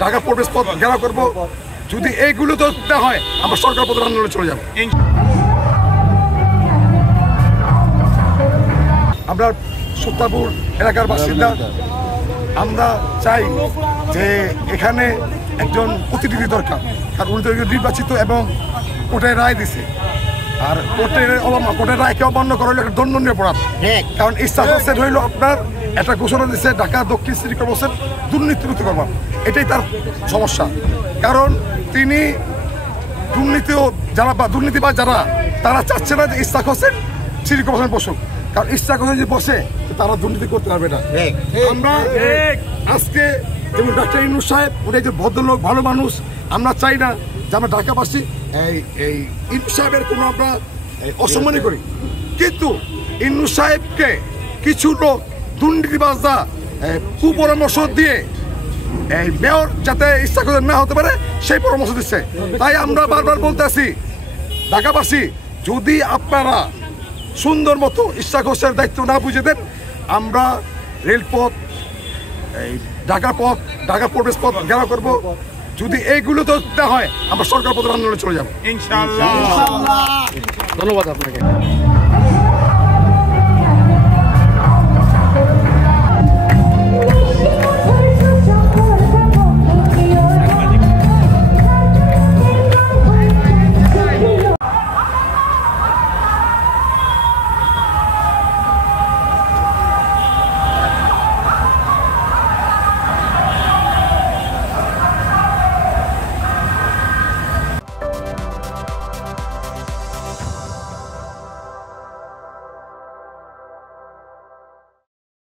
ঢাকা প্রবেশ পথ ঘেরাও করবো। যদি এইগুলো তো না হয় আমরা সরকার পথের আন্দোলনে চলে যাব। আমরা সুলতানপুর এলাকার বাসিন্দা, আমরা চাই যে এখানে একজন প্রতিনিধি দরকার, কারণ উনি তো নির্বাচিত এবং কোর্টের রায় দিছে। আর কোর্টের রায়কে অমান্য করা হলো একটা দণ্ডনীয় অপরাধ। কারণ ইসরাক হোসেন হইল আপনার একটা ঘোষণা দিচ্ছে ঢাকা দক্ষিণ সিটি কর্পোরেশন দুর্নীতিমুক্ত করবেন, এটাই তার সমস্যা। কারণ তিনি দুর্নীতিবাজ যারা তারা চাচ্ছে না যে ইসরাক হোসেন সিটি কর্পোরেশন বসুক, কারণ ইসরাক হোসেন যদি বসে তারা দুর্নীতি করতে পারবে না। আমরা আজকে যেমন ডাক্তার ইউনূস সাহেব উনি একজন ভদ্রলোক, ভালো মানুষ, আমরা চাই না যে আমরা ঢাকাবাসী এই ইউনূস সাহেবের কোনো আমরা অসম্মানই করি, কিন্তু ইউনূস সাহেবকে কিছু লোক দুর্নীতিবাজরা কুপরামর্শ দিয়ে এই মেয়র যাতে ইসরাক হোসেন না হতে পারে সেই পরামর্শ দিচ্ছে। তাই আমরা বারবার বলতে আছি ঢাকাবাসী, যদি আপনারা সুন্দর মতো ইসরাক হোসেনের দায়িত্ব না বুঝে দেন, আমরা রেলপথ, এই ঢাকা প্রবেশ পথ ঘেরাও করবো। যদি এইগুলো তো না হয় আমরা সরকার পথের আন্দোলনে চলে যাবো ইনশাআল্লাহ। ধন্যবাদ আপনাকে।